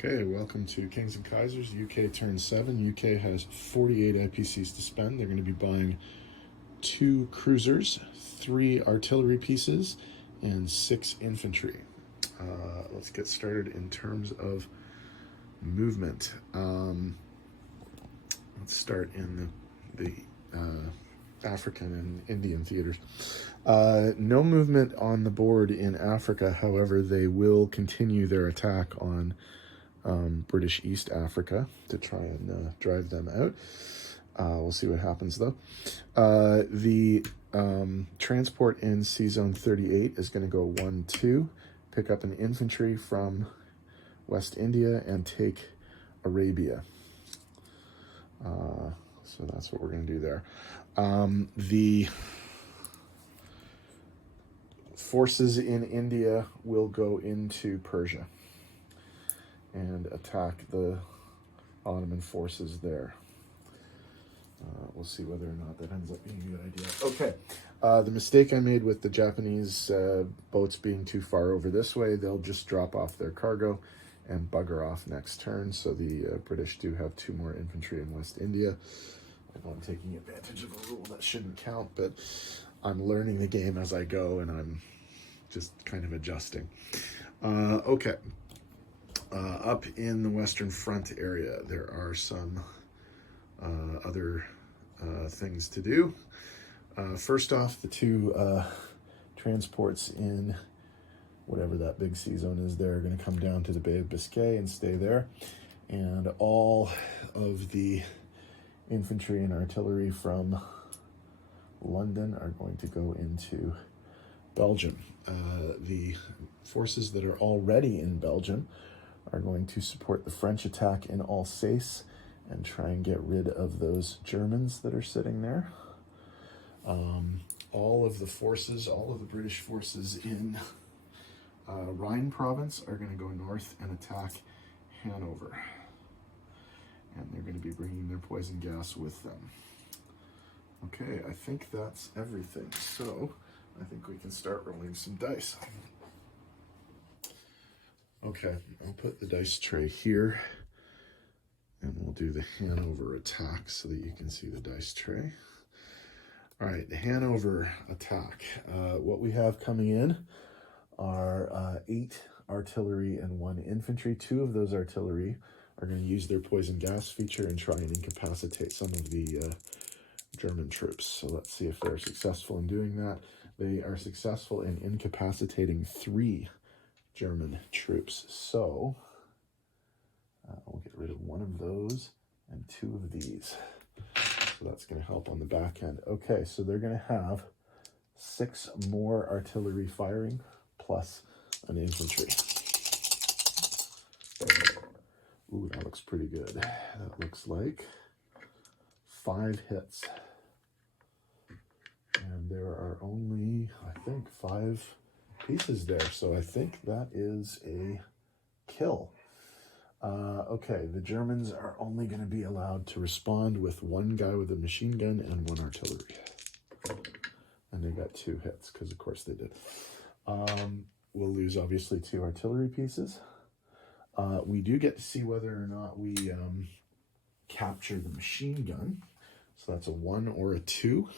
Okay, welcome to Kings and Kaisers. UK turn 7. UK has 48 IPCs to spend. They're going to be buying 2 cruisers, 3 artillery pieces, and 6 infantry. Let's get started in terms of movement. Let's start in the African and Indian theaters. No movement on the board in Africa. However, they will continue their attack on British East Africa to try and drive them out. We'll see what happens though. The transport in Sea Zone 38 is going to go 1-2, pick up an infantry from West India and take Arabia. So that's what we're going to do there. The forces in India will go into Persia and attack the Ottoman forces there. We'll see whether or not that ends up being a good idea. Okay, the mistake I made with the Japanese boats being too far over this way, they'll just drop off their cargo and bugger off next turn. So the British do have 2 more infantry in West India. I know I'm taking advantage of a rule that shouldn't count, but I'm learning the game as I go and I'm just kind of adjusting. Okay. Up in the Western Front area, there are some other things to do. First off, the 2 transports in whatever that big sea zone is there are going to come down to the Bay of Biscay and stay there. And all of the infantry and artillery from London are going to go into Belgium. The forces that are already in Belgium are going to support the French attack in Alsace and try and get rid of those Germans that are sitting there. All of the forces, all of the British forces in Rhine province are going to go north and attack Hanover. And they're going to be bringing their poison gas with them. Okay, I think that's everything. So I think we can start rolling some dice. Okay, I'll put the dice tray here and we'll do the Hanover attack so that you can see the dice tray. All right, the Hanover attack. What we have coming in are 8 artillery and 1 infantry. 2 of those artillery are going to use their poison gas feature and try and incapacitate some of the German troops. So let's see if they're successful in doing that. They are successful in incapacitating 3 German troops. So we'll get rid of 1 of those and 2 of these. So that's going to help on the back end. Okay, so they're going to have 6 more artillery firing plus an infantry. Ooh, that looks pretty good. That looks like 5 hits. And there are only, I think, 5 pieces there. So I think that is a kill. Okay, the Germans are only going to be allowed to respond with 1 guy with a machine gun and 1 artillery. And they got 2 hits, because of course they did. We'll lose, obviously, 2 artillery pieces. We do get to see whether or not we capture the machine gun. So that's a 1 or a 2.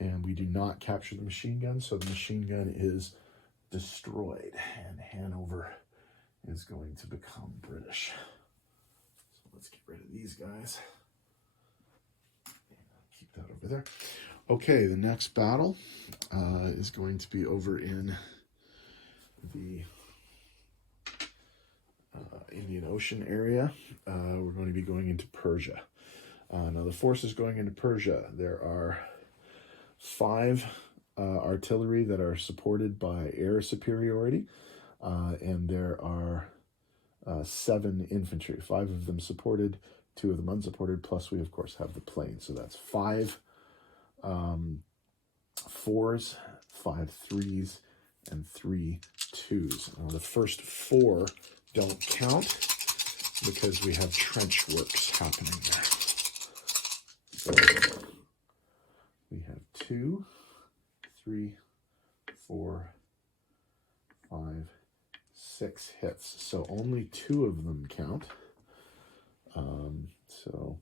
And we do not capture the machine gun, so the machine gun is destroyed. And Hanover is going to become British. So let's get rid of these guys. Keep that over there. Okay, the next battle is going to be over in the Indian Ocean area. We're going to be going into Persia. Now the forces going into Persia, there are 5 artillery that are supported by air superiority, and there are 7 infantry, 5 of them supported, 2 of them unsupported, plus we of course have the plane. So that's 5 4s, 5 3s, and 3 2s. Now the first 4 don't count because we have trench works happening there. So we have 2, 3, 4, 5, 6 hits. So only 2 of them count. So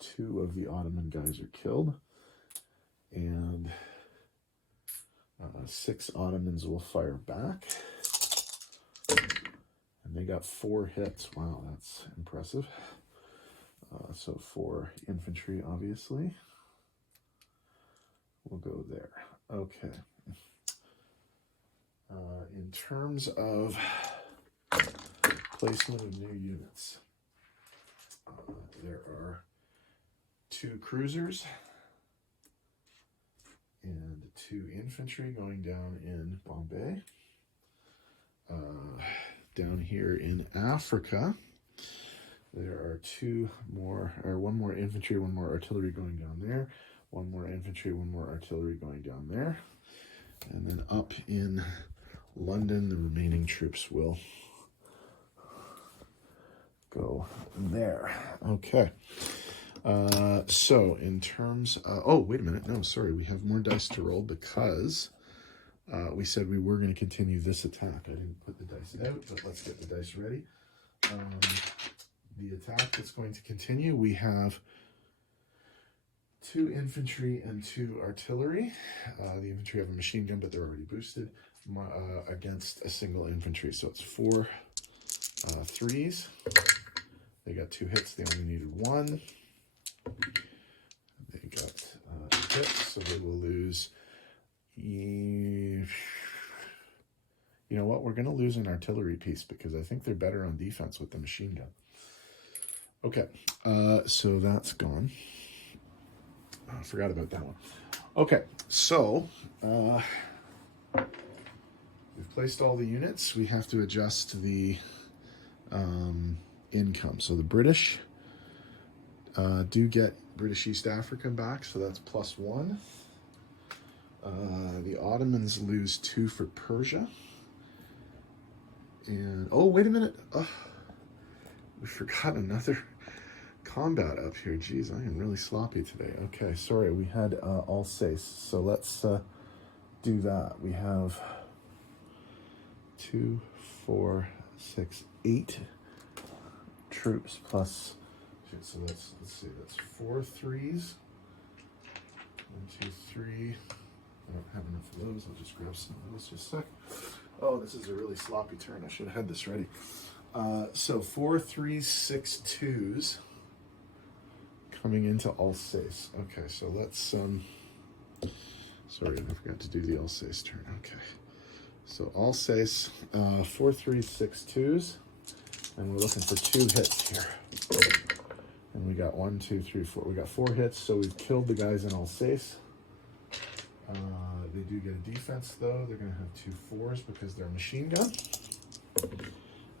2 of the Ottoman guys are killed. And 6 Ottomans will fire back. And they got 4 hits. Wow, that's impressive. So 4 infantry, obviously. We'll go there. Okay. In terms of placement of new units, there are 2 cruisers and 2 infantry going down in Bombay. Down here in Africa, there are 1 more infantry, 1 more artillery going down there, 1 more infantry, 1 more artillery going down there. And then up in London, the remaining troops will go there. Okay. So in terms of, oh, wait a minute. No, sorry. We have more dice to roll because we said we were going to continue this attack. I didn't put the dice out, but let's get the dice ready. The attack that's going to continue, we have 2 infantry and 2 artillery. The infantry have a machine gun, but they're already boosted against a single infantry. So it's 4 threes. They got 2 hits. They only needed 1. They got hits, so they will lose. You know what? We're going to lose an artillery piece because I think they're better on defense with the machine gun. Okay, so that's gone. I forgot about that one. Okay, so we've placed all the units. We have to adjust the income. So the British do get British East Africa back, so that's +1. The Ottomans lose 2 for Persia. And, oh, wait a minute. Oh, we forgot another combat up here. Jeez, I am really sloppy today. Okay, sorry, we had Alsace, so let's do that. We have 2, 4, 6, 8 troops plus, so let's see, that's 4 threes. 1, 2, 3. I don't have enough of those. I'll just grab some of those just a sec. Oh, this is a really sloppy turn. I should have had this ready. So 4 threes, 6 twos coming into Alsace. Okay, so let's sorry, I forgot to do the Alsace turn. Okay, so Alsace, 4 threes, 6 twos, and we're looking for 2 hits here. And we got 1, 2, 3, 4. We got 4 hits, so we've killed the guys in Alsace. They do get a defense, though. They're going to have 2 4s because they're a machine gun.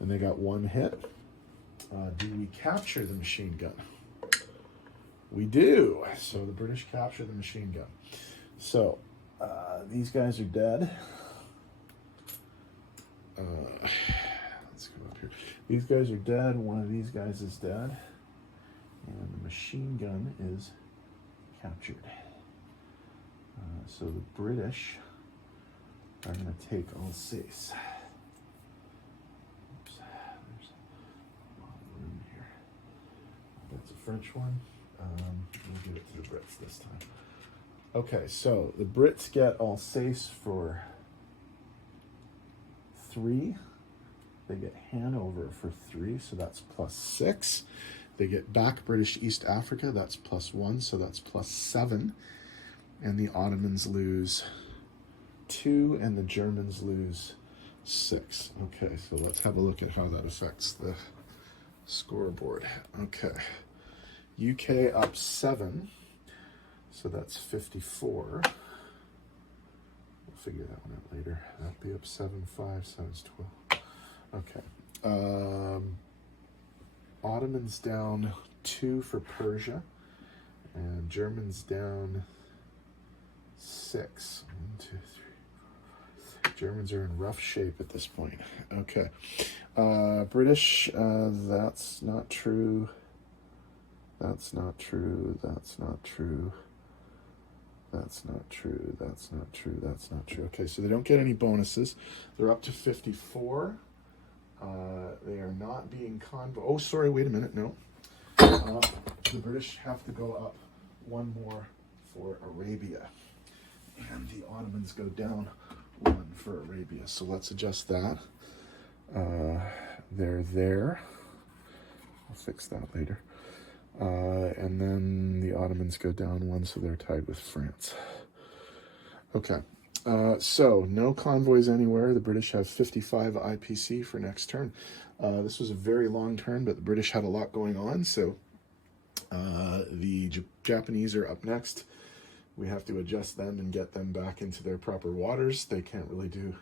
And they got 1 hit. Do we capture the machine gun? We do. So the British capture the machine gun. So these guys are dead. Let's go up here. These guys are dead. One of these guys is dead. And the machine gun is captured. So the British are going to take Alsace. Oops, there's a lot of room here. That's a French one. We'll give it to the Brits this time. Okay, so the Brits get Alsace for 3. They get Hanover for 3, so that's +6. They get back British East Africa, that's +1, so that's +7. And the Ottomans lose 2, and the Germans lose 6. Okay, so let's have a look at how that affects the scoreboard. Okay, UK up 7, so that's 54. We'll figure that one out later. That'll be up 7, 5, 7 is 12. Okay. Ottomans down 2 for Persia, and Germans down 6. 1, 2, 3, 4, 5. Germans are in rough shape at this point. Okay. British, that's not true. That's not true. That's not true. That's not true. That's not true. That's not true. Okay, so they don't get any bonuses. They're up to 54. They are not being convoyed. Oh, sorry, wait a minute, no. The British have to go up one more for Arabia. And the Ottomans go down one for Arabia. So let's adjust that. They're there. I'll fix that later. And then the Ottomans go down one, so they're tied with France. Okay. So no convoys anywhere. The British have 55 IPC for next turn. This was a very long turn, but the British had a lot going on, so the Japanese are up next. We have to adjust them and get them back into their proper waters. They can't really do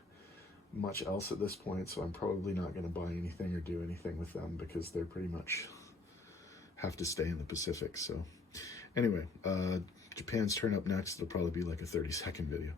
much else at this point, so I'm probably not going to buy anything or do anything with them because they're pretty much have to stay in the Pacific. So anyway, Japan's turn up next. It'll probably be like a 30-second video.